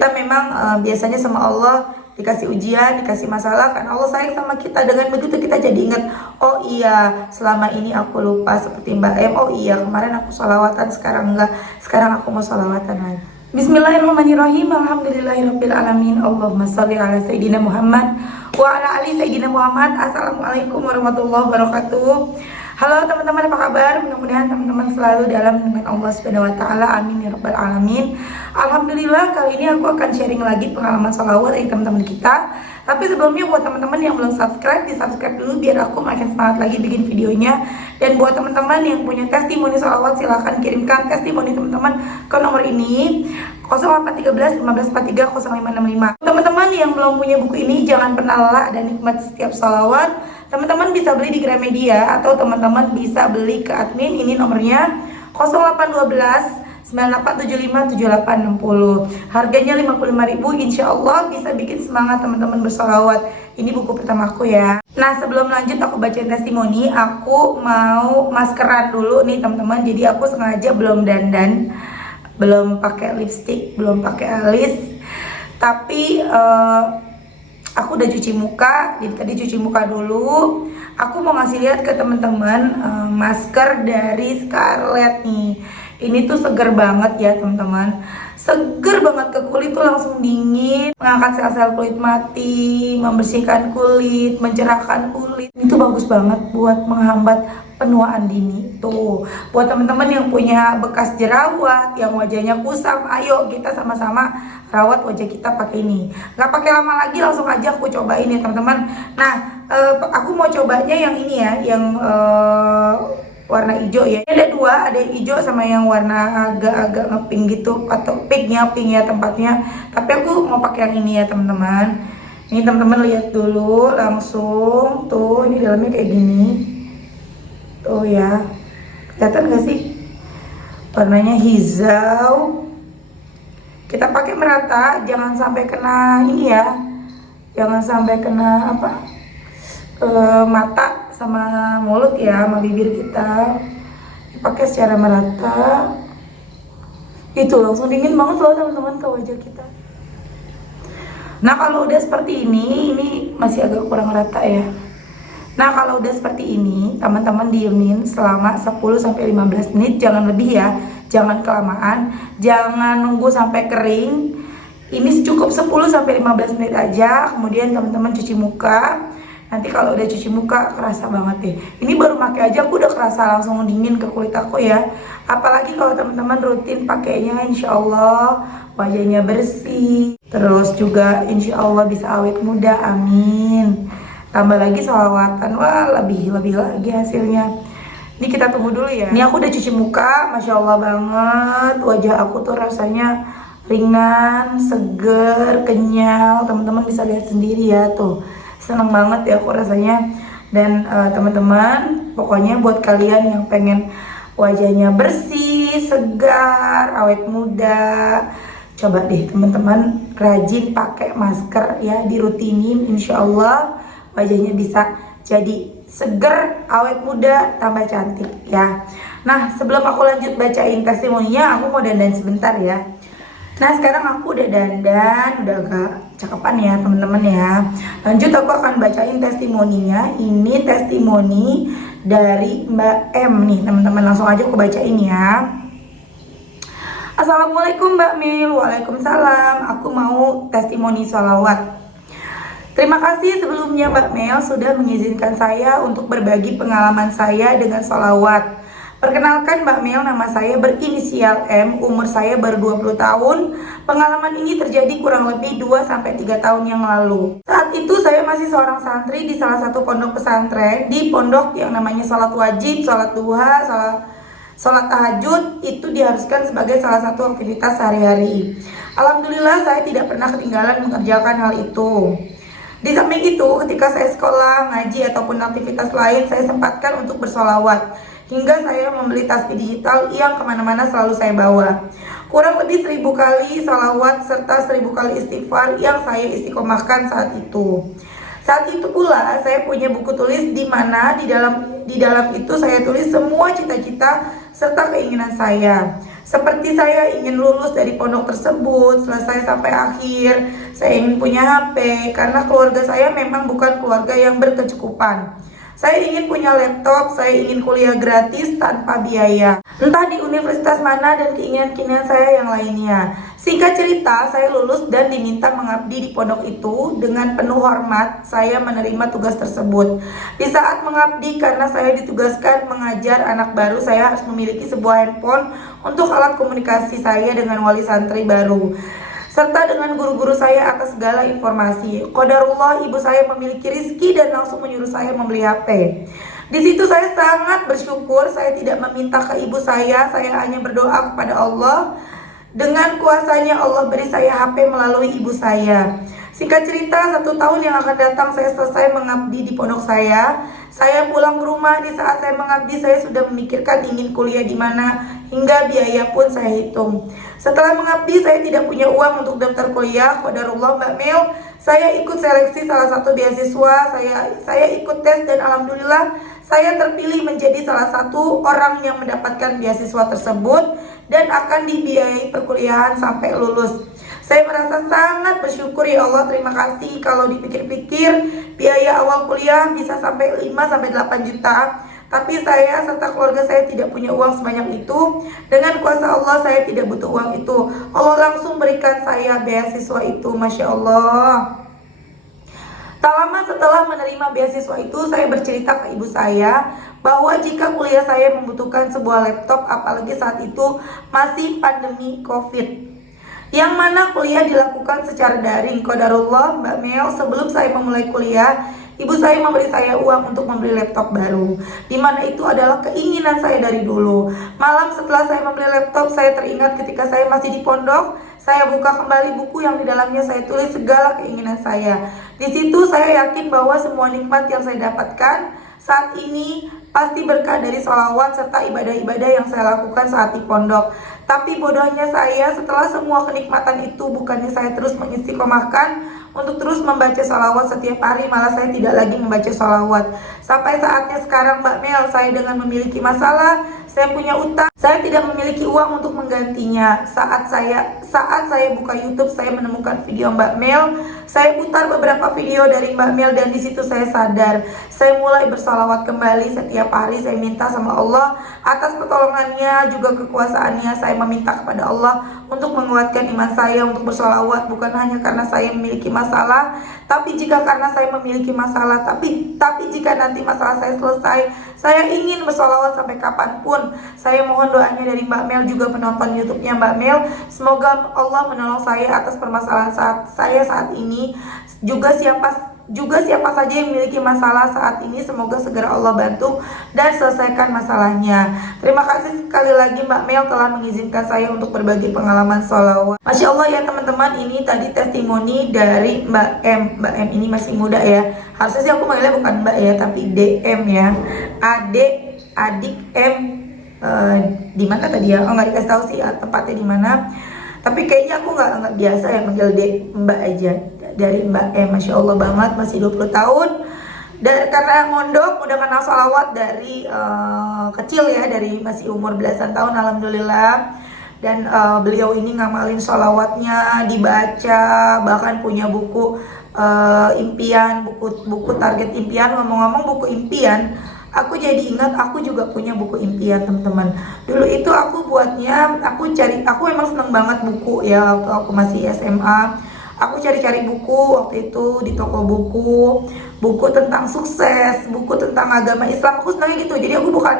Kita memang biasanya sama Allah dikasih ujian, dikasih masalah, kan Allah sayang sama kita. Dengan begitu kita jadi ingat, oh iya selama ini aku lupa, seperti Mbak M, oh iya kemarin aku sholawatan, sekarang enggak, sekarang aku mau sholawatan lagi. Bismillahirrahmanirrahim. Alhamdulillahirabbil alamin. Allahumma shalli ala sayyidina Muhammad wa ala ali sayyidina Muhammad. Assalamualaikum warahmatullahi wabarakatuh. Halo teman-teman, apa kabar? Mudah-mudahan teman-teman selalu dalam lindungan Allah Subhanahu wa taala. Amin ya rabbal alamin. Alhamdulillah, kali ini aku akan sharing lagi pengalaman sholawat dari teman-teman kita. Tapi sebelumnya buat teman-teman yang belum subscribe, di-subscribe dulu biar aku makin semangat lagi bikin videonya. Dan buat teman-teman yang punya testimoni sholawat, silahkan kirimkan testimoni teman-teman ke nomor ini 0813 1543 0565. Teman-teman yang belum punya buku ini, jangan pernah lelah dan nikmati setiap sholawat. Teman-teman bisa beli di Gramedia atau teman-teman bisa beli ke admin. Ini nomornya 0812 98757860. Harganya 55.000. Insya Allah bisa bikin semangat teman-teman bersolawat. Ini buku pertamaku ya. Nah, sebelum lanjut aku bacain testimoni, aku mau maskeran dulu nih teman-teman. Jadi aku sengaja belum dandan, belum pakai lipstick, belum pakai alis. Tapi aku udah cuci muka. Jadi tadi cuci muka dulu. Aku mau ngasih lihat ke teman-teman masker dari Scarlett nih. Ini tuh seger banget ya teman-teman. Seger banget ke kulit tuh, langsung dingin, mengangkat sel-sel kulit mati, membersihkan kulit, mencerahkan kulit. Itu bagus banget buat menghambat penuaan dini. Tuh, buat teman-teman yang punya bekas jerawat, yang wajahnya kusam, ayo kita sama-sama rawat wajah kita pakai ini. Gak pakai lama lagi, langsung aja aku cobain ya teman-teman. Nah, aku mau cobanya yang ini ya, yang warna hijau ya. Ini ada dua, ada yang hijau sama yang warna agak-agak ngepink gitu, atau pink ya tempatnya. Tapi aku mau pakai yang ini ya teman-teman. Ini teman-teman lihat dulu langsung. Tuh, ini dalamnya kayak gini. Tuh ya. Kelihatan gak sih? Warnanya hijau. Kita pakai merata, jangan sampai kena ini ya. Jangan sampai kena apa? Mata sama mulut ya, sama bibir kita. Dipakai secara merata. Itu langsung dingin banget loh teman-teman ke wajah kita. Nah, kalau udah seperti ini masih agak kurang rata ya. Nah, kalau udah seperti ini, teman-teman diemin selama 10-15 menit, jangan lebih ya. Jangan kelamaan, jangan nunggu sampai kering. Ini cukup 10-15 menit aja. Kemudian teman-teman cuci muka. Nanti kalau udah cuci muka kerasa banget deh. Ini baru pakai aja aku udah kerasa langsung dingin ke kulit aku ya. Apalagi kalau teman-teman rutin pakainya, insya Allah wajahnya bersih. Terus juga insya Allah bisa awet muda, amin. Tambah lagi sholawatan, wah lebih lagi hasilnya. Ini kita tunggu dulu ya. Ini aku udah cuci muka, masya Allah banget. Wajah aku tuh rasanya ringan, seger, kenyal. Teman-teman bisa lihat sendiri ya tuh. Seneng banget ya aku rasanya. Dan teman-teman, pokoknya buat kalian yang pengen wajahnya bersih, segar, awet muda, coba deh teman-teman rajin pakai masker ya, dirutinin, insya Allah wajahnya bisa jadi seger, awet muda, tambah cantik ya. Nah, sebelum aku lanjut bacain testimoninya, aku mau dandan sebentar ya. Nah, sekarang aku udah dandan, udah agak cakepan ya teman-teman ya. Lanjut aku akan bacain testimoninya. Ini testimoni dari Mbak M nih teman-teman. Langsung aja aku bacain ya. Assalamualaikum Mbak Mil. Waalaikumsalam. Aku mau testimoni sholawat. Terima kasih sebelumnya Mbak Mel sudah mengizinkan saya untuk berbagi pengalaman saya dengan sholawat. Perkenalkan Mbak Mel, nama saya berinisial M, umur saya baru 20 tahun. Pengalaman ini terjadi kurang lebih 2-3 tahun yang lalu. Saat itu saya masih seorang santri di salah satu pondok pesantren. Di pondok yang namanya sholat wajib, sholat duha, sholat tahajud itu diharuskan sebagai salah satu aktivitas sehari-hari. Alhamdulillah saya tidak pernah ketinggalan mengerjakan hal itu. Di samping itu, ketika saya sekolah, ngaji, ataupun aktivitas lain, saya sempatkan untuk bersolawat. Hingga saya membeli tasbih digital yang kemana-mana selalu saya bawa. Kurang lebih 1000 kali salawat serta 1000 kali istighfar yang saya istiqomahkan saat itu. Saat itu pula saya punya buku tulis di mana di dalam itu saya tulis semua cita-cita serta keinginan saya. Seperti saya ingin lulus dari pondok tersebut, selesai sampai akhir. Saya ingin punya HP, karena keluarga saya memang bukan keluarga yang berkecukupan. Saya ingin punya laptop, saya ingin kuliah gratis tanpa biaya, entah di universitas mana, dan keinginan-keinginan saya yang lainnya. Singkat cerita, saya lulus dan diminta mengabdi di pondok itu. Dengan penuh hormat, saya menerima tugas tersebut. Di saat mengabdi, karena saya ditugaskan mengajar anak baru, saya harus memiliki sebuah handphone untuk alat komunikasi saya dengan wali santri baru, serta dengan guru-guru saya atas segala informasi. Qadarullah, ibu saya memiliki rizki dan langsung menyuruh saya membeli HP. Di situ saya sangat bersyukur. Saya tidak meminta ke ibu saya hanya berdoa kepada Allah. Dengan kuasanya Allah beri saya HP melalui ibu saya. Singkat cerita, 1 tahun yang akan datang saya selesai mengabdi di pondok saya. Saya pulang ke rumah. Di saat saya mengabdi, saya sudah memikirkan ingin kuliah di mana, hingga biaya pun saya hitung. Setelah mengabdi, saya tidak punya uang untuk daftar kuliah. Qadarullah Mbak Mel, saya ikut seleksi salah satu beasiswa. Saya ikut tes dan alhamdulillah saya terpilih menjadi salah satu orang yang mendapatkan beasiswa tersebut dan akan dibiayai perkuliahan sampai lulus. Saya merasa sangat bersyukur, ya Allah, terima kasih. Kalau dipikir-pikir, biaya awal kuliah bisa sampai 5-8 juta. Tapi saya serta keluarga saya tidak punya uang sebanyak itu. Dengan kuasa Allah, saya tidak butuh uang itu. Allah langsung berikan saya beasiswa itu, Masya Allah. Tak lama setelah menerima beasiswa itu, saya bercerita ke ibu saya bahwa jika kuliah saya membutuhkan sebuah laptop, apalagi saat itu masih pandemi COVID, yang mana kuliah dilakukan secara daring. Qadarullah Mbak Mel, sebelum saya memulai kuliah, ibu saya memberi saya uang untuk membeli laptop baru, dimana itu adalah keinginan saya dari dulu. Malam setelah saya membeli laptop, saya teringat ketika saya masih di pondok. Saya buka kembali buku yang di dalamnya saya tulis segala keinginan saya. Di situ saya yakin bahwa semua nikmat yang saya dapatkan saat ini pasti berkah dari sholawat serta ibadah-ibadah yang saya lakukan saat di pondok. Tapi bodohnya saya, setelah semua kenikmatan itu, bukannya saya terus mengistiqomahkan untuk terus membaca sholawat setiap hari, malah saya tidak lagi membaca sholawat. Sampai saatnya sekarang Mbak Mel, saya dengan memiliki masalah, saya punya utang, saya tidak memiliki uang untuk menggantinya. Saat saya buka YouTube, saya menemukan video Mbak Mel. Saya putar beberapa video dari Mbak Mel dan di situ saya sadar. Saya mulai bersolawat kembali setiap hari. Saya minta sama Allah atas pertolongannya, juga kekuasaannya. Saya meminta kepada Allah untuk menguatkan iman saya untuk bersolawat, bukan hanya karena saya memiliki masalah, tapi jika karena saya memiliki masalah, tapi jika nanti masalah saya selesai, saya ingin bersolawat sampai kapanpun. Saya mohon doanya dari Mbak Mel, juga penonton YouTube-nya Mbak Mel. Semoga Allah menolong saya atas permasalahan saya saat ini. Juga siapa saja yang memiliki masalah saat ini, semoga segera Allah bantu dan selesaikan masalahnya. Terima kasih sekali lagi Mbak Mel telah mengizinkan saya untuk berbagi pengalaman sholawat. Masya Allah ya teman-teman, ini tadi testimoni dari Mbak M. Mbak M ini masih muda ya. Harusnya sih aku manggilnya bukan Mbak ya, tapi DM ya. Adik M. Di mana tadi ya? Oh, nggak dikasih tahu sih tempatnya di mana. Tapi kayaknya aku nggak biasa ya manggil Mbak aja. Dari Mbak Masya Allah banget, masih 20 tahun. Dan karena mondok udah kenal sholawat dari kecil ya, dari masih umur belasan tahun alhamdulillah. Dan beliau ini ngamalin sholawatnya, dibaca, bahkan punya buku impian, buku target impian. Ngomong-ngomong buku impian, aku jadi ingat aku juga punya buku impian teman-teman. Dulu itu aku buatnya, aku emang seneng banget buku ya waktu aku masih SMA. Aku cari-cari buku waktu itu di toko buku tentang sukses, buku tentang agama Islam. Aku senangnya gitu. Jadi aku bukan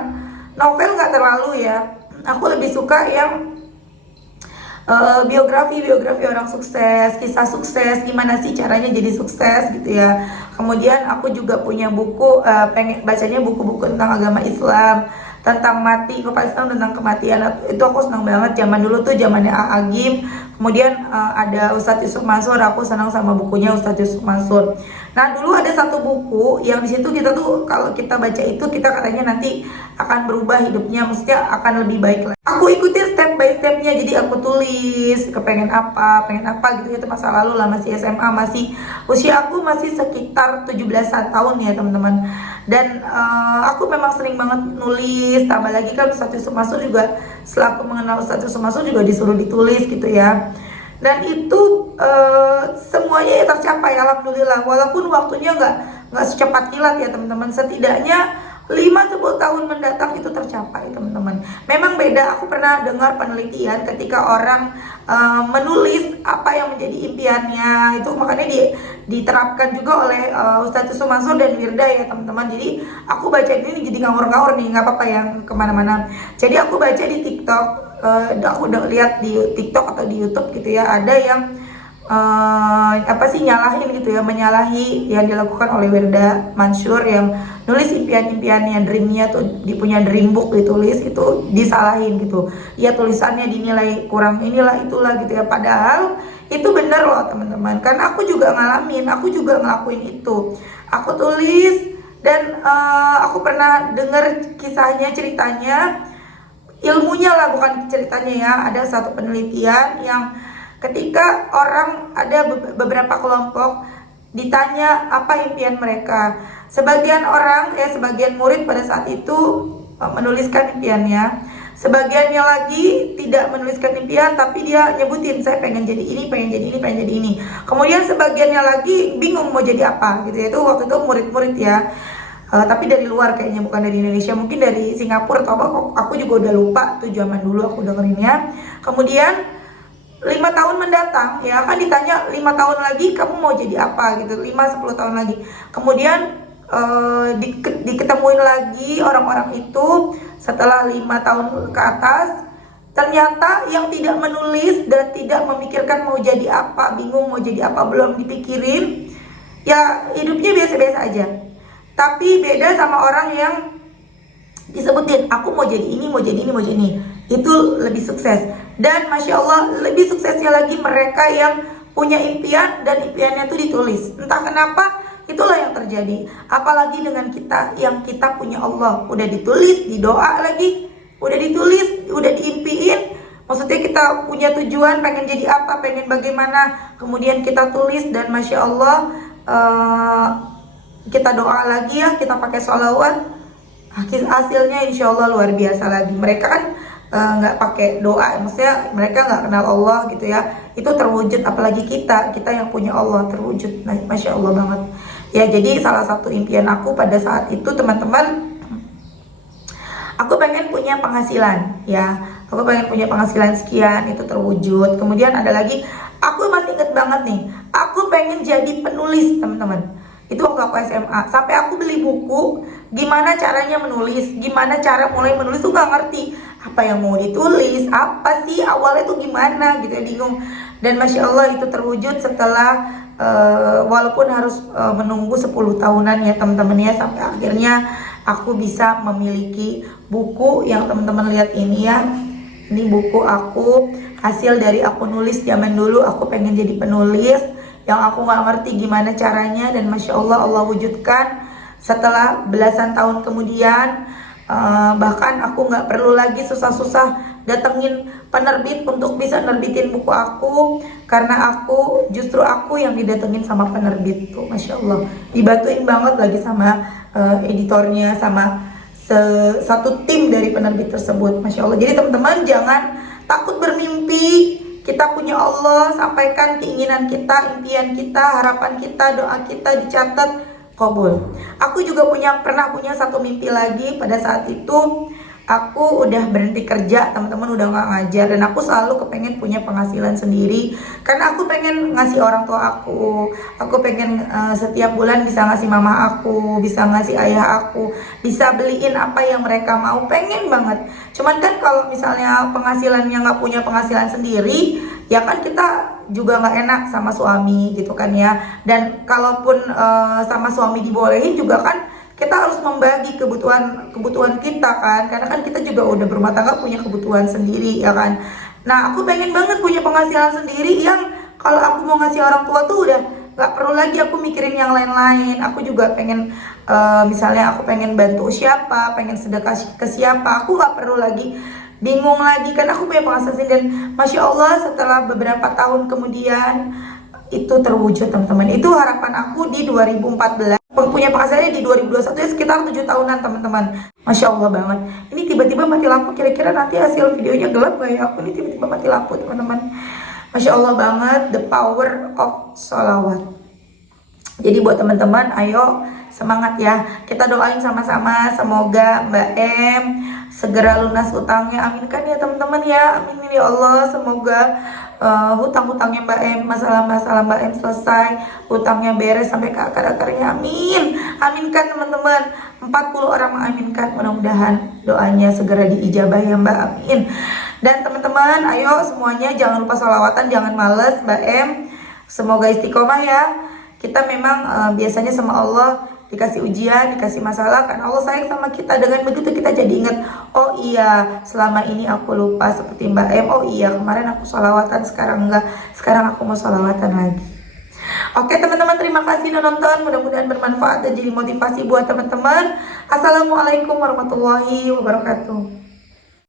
novel, nggak terlalu ya. Aku lebih suka yang biografi orang sukses, kisah sukses, gimana sih caranya jadi sukses gitu ya. Kemudian aku juga punya buku, pengen bacanya buku-buku tentang agama Islam, tentang mati, kepastian tentang kematian. Itu aku senang banget. Zaman dulu tuh zamannya Agim. Kemudian ada Ustadz Yusuf Mansur, aku senang sama bukunya Ustadz Yusuf Mansur. Nah, dulu ada satu buku yang di situ kita tuh kalau kita baca itu kita katanya nanti akan berubah hidupnya, maksudnya akan lebih baik lah. Aku ikutin step by stepnya, jadi aku tulis kepengen apa gitu. Itu masa lalu lah, masih SMA, masih usia aku masih sekitar 17 tahun ya teman-teman. Dan aku memang sering banget nulis, tambah lagi kan Ustadz Yusuf Mansur juga, selaku mengenal Ustadz Yusuf Mansur juga disuruh ditulis gitu ya. Dan itu semuanya ya tercapai alhamdulillah, walaupun waktunya nggak secepat kilat ya teman-teman. Setidaknya 5-10 tahun mendatang itu tercapai teman-teman. Memang beda, aku pernah dengar penelitian ketika orang menulis apa yang menjadi impiannya, itu makanya diterapkan juga oleh Ustadz Yusuf Mansur dan Wirda ya teman-teman. Jadi aku baca ini jadi ngawur-ngawur nih, nggak apa-apa yang kemana-mana. Jadi aku baca di TikTok, aku udah lihat di TikTok atau di YouTube gitu ya, ada yang nyalahin gitu ya, menyalahi yang dilakukan oleh Wirda Mansur yang nulis impian-impiannya, dreamnya tuh punya dream book ditulis, itu disalahin gitu ya, tulisannya dinilai kurang inilah itulah gitu ya. Padahal itu bener loh teman-teman, karena aku juga ngalamin, aku juga ngelakuin itu. Aku tulis dan aku pernah denger kisahnya, ceritanya, ilmunya lah bukan ceritanya ya. Ada satu penelitian yang ketika orang, ada beberapa kelompok ditanya apa impian mereka, sebagian orang sebagian murid pada saat itu menuliskan impiannya, sebagiannya lagi tidak menuliskan impian tapi dia nyebutin saya pengen jadi ini, pengen jadi ini, pengen jadi ini. Kemudian sebagiannya lagi bingung mau jadi apa gitu ya. Itu waktu itu murid-murid ya, tapi dari luar kayaknya, bukan dari Indonesia, mungkin dari Singapura atau apa, aku juga udah lupa tuh zaman dulu aku dengerinnya. Kemudian 5 tahun mendatang ya kan ditanya, 5 tahun lagi kamu mau jadi apa gitu, 5-10 tahun lagi. Kemudian diketemuin lagi orang-orang itu setelah 5 tahun ke atas, ternyata yang tidak menulis dan tidak memikirkan mau jadi apa, bingung mau jadi apa, belum dipikirin ya, hidupnya biasa-biasa aja. Tapi beda sama orang yang disebutin aku mau jadi ini, mau jadi ini, mau jadi ini, itu lebih sukses. Dan Masya Allah lebih suksesnya lagi mereka yang punya impian dan impiannya itu ditulis. Entah kenapa itulah yang terjadi. Apalagi dengan kita yang kita punya Allah, udah ditulis, didoa lagi, udah ditulis, udah diimpiin. Maksudnya kita punya tujuan pengen jadi apa, pengen bagaimana, kemudian kita tulis dan Masya Allah kita doa lagi ya, kita pakai sholawat, hasilnya insya Allah luar biasa lagi. Mereka kan nggak pakai doa, maksudnya mereka nggak kenal Allah gitu ya, itu terwujud. Apalagi kita yang punya Allah terwujud. Nah, Masya Allah banget ya. Jadi salah satu impian aku pada saat itu teman-teman, aku pengen punya penghasilan ya, aku pengen punya penghasilan sekian, itu terwujud. Kemudian ada lagi, aku masih inget banget nih, aku pengen jadi penulis teman-teman. Itu waktu aku SMA, sampai aku beli buku gimana caranya menulis, gimana cara mulai menulis tuh gak ngerti apa yang mau ditulis, apa sih awalnya tuh gimana gitu ya, bingung. Dan Masya Allah itu terwujud setelah walaupun harus menunggu 10 tahunan ya teman-teman ya, sampai akhirnya aku bisa memiliki buku yang teman-teman lihat ini ya. Ini buku aku, hasil dari aku nulis zaman dulu. Aku pengen jadi penulis yang aku gak ngerti gimana caranya, dan Masya Allah Allah wujudkan setelah belasan tahun kemudian. Bahkan aku gak perlu lagi susah-susah datengin penerbit untuk bisa nerbitin buku aku, karena justru aku yang didatengin sama penerbit tuh. Masya Allah dibantuin banget lagi sama editornya, sama satu tim dari penerbit tersebut. Masya Allah. Jadi teman-teman jangan takut bermimpi. Kita punya Allah, sampaikan keinginan kita, impian kita, harapan kita, doa kita dicatat, kabul. Aku juga pernah punya satu mimpi lagi. Pada saat itu aku udah berhenti kerja teman-teman, udah gak ngajar, dan aku selalu kepengen punya penghasilan sendiri karena aku pengen ngasih orang tua aku pengen setiap bulan bisa ngasih mama aku, bisa ngasih ayah aku, bisa beliin apa yang mereka mau, pengen banget. Cuman kan kalau misalnya penghasilannya nggak punya penghasilan sendiri, ya kan kita juga nggak enak sama suami gitu kan ya. Dan kalaupun sama suami dibolehin juga kan kita harus membagi kebutuhan kita kan, karena kan kita juga udah berumah tangga, punya kebutuhan sendiri ya kan. Nah aku pengen banget punya penghasilan sendiri yang kalau aku mau ngasih orang tua tuh udah Gak perlu lagi aku mikirin yang lain-lain. Aku juga pengen misalnya aku pengen bantu siapa, pengen sedekah ke siapa, aku gak perlu lagi bingung lagi kan aku punya penghasilan. Dan Masya Allah setelah beberapa tahun kemudian itu terwujud teman-teman. Itu harapan aku di 2014, punya penghasilannya di 2021 ya, sekitar 7 tahunan teman-teman. Masya Allah banget. Ini tiba-tiba mati lampu, kira-kira nanti hasil videonya gelap gak ya? Aku ini tiba-tiba mati lampu teman-teman. Masya Allah banget, the power of sholawat. Jadi buat teman-teman, ayo semangat ya. Kita doain sama-sama semoga Mbak M segera lunas utangnya. Aminkan ya teman-teman ya. Amin ya Allah. Semoga hutang-hutangnya Mbak M, masalah-masalah Mbak M selesai, hutangnya beres sampai ke akar-akarnya. Amin. Aminkan teman-teman. 40 orang mengaminkan. Mudah-mudahan doanya segera diijabah ya Mbak. Amin. Dan teman-teman, ayo semuanya jangan lupa sholawatan, jangan males Mbak M. Semoga istiqomah ya. Kita memang biasanya sama Allah dikasih ujian, dikasih masalah, kan Allah sayang sama kita. Dengan begitu kita jadi ingat, oh iya selama ini aku lupa seperti Mbak M. Oh iya kemarin aku sholawatan, sekarang enggak. Sekarang aku mau sholawatan lagi. Oke teman-teman, terima kasih udah nonton. Mudah-mudahan bermanfaat dan jadi motivasi buat teman-teman. Assalamualaikum warahmatullahi wabarakatuh.